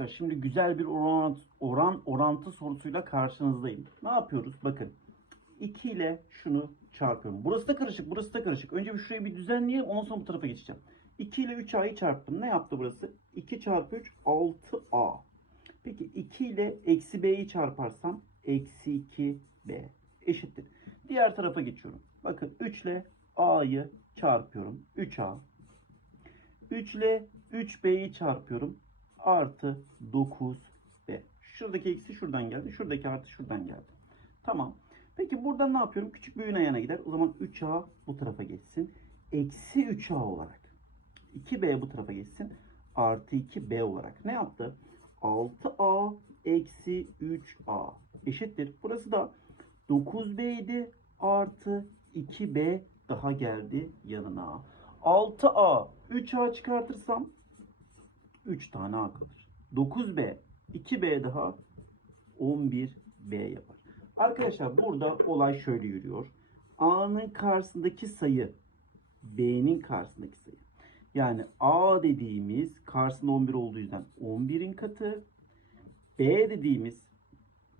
arkadaşlar şimdi güzel bir oran, oran orantı sorusuyla karşınızdayım. Ne yapıyoruz? Bakın 2 ile şunu çarpıyorum. Burası da karışık, burası da karışık. Önce bir şurayı bir düzenleyelim ondan sonra bu tarafa geçeceğim. 2 ile 3a'yı çarptım. Ne yaptı burası? 2 çarpı 3 6a. Peki 2 ile eksi b'yi çarparsam eksi 2b eşittir. Diğer tarafa geçiyorum. Bakın 3 ile a'yı çarpıyorum. 3a. 3 ile 3b'yi çarpıyorum. Artı 9b. Şuradaki eksi şuradan geldi. Şuradaki artı şuradan geldi. Tamam. Peki buradan ne yapıyorum? Küçük büyüğün ayağına gider. O zaman 3a bu tarafa geçsin. Eksi 3a olarak. 2b bu tarafa geçsin. Artı 2b olarak. Ne yaptı? 6a eksi 3a eşittir. Burası da 9b idi. Artı 2b daha geldi yanına. 6a 3a çıkartırsam 3 tane a kalır. 9b 2b daha 11b yapar. Arkadaşlar burada olay şöyle yürüyor. A'nın karşısındaki sayı B'nin karşısındaki sayı. Yani A dediğimiz karşısında 11 olduğu yüzden 11'in katı. B dediğimiz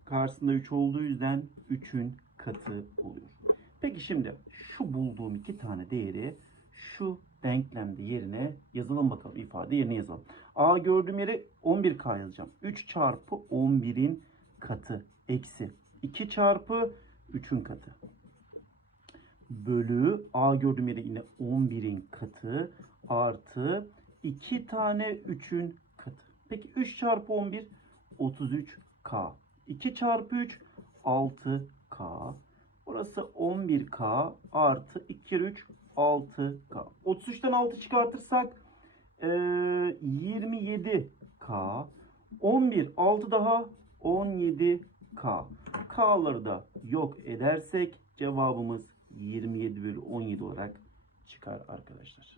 karşısında 3 olduğu yüzden 3'ün katı oluyor. Peki şimdi şu bulduğum iki tane değeri şu denklemde yerine yazalım bakalım ifade yerine yazalım. A gördüğüm yere 11K yazacağım. 3 çarpı 11'in katı eksi 2 çarpı 3'ün katı. Bölü A gördüğüm yere yine 11'in katı artı 2 tane 3'ün katı. Peki 3 çarpı 11 33K. 2 çarpı 3 6K. Burası 11K artı 2 kere 3 6K. 33'ten 6 çıkartırsak eee, 27K. 11 6 daha 17K. K'ları da yok edersek cevabımız 27 bölü 17 olarak çıkar arkadaşlar.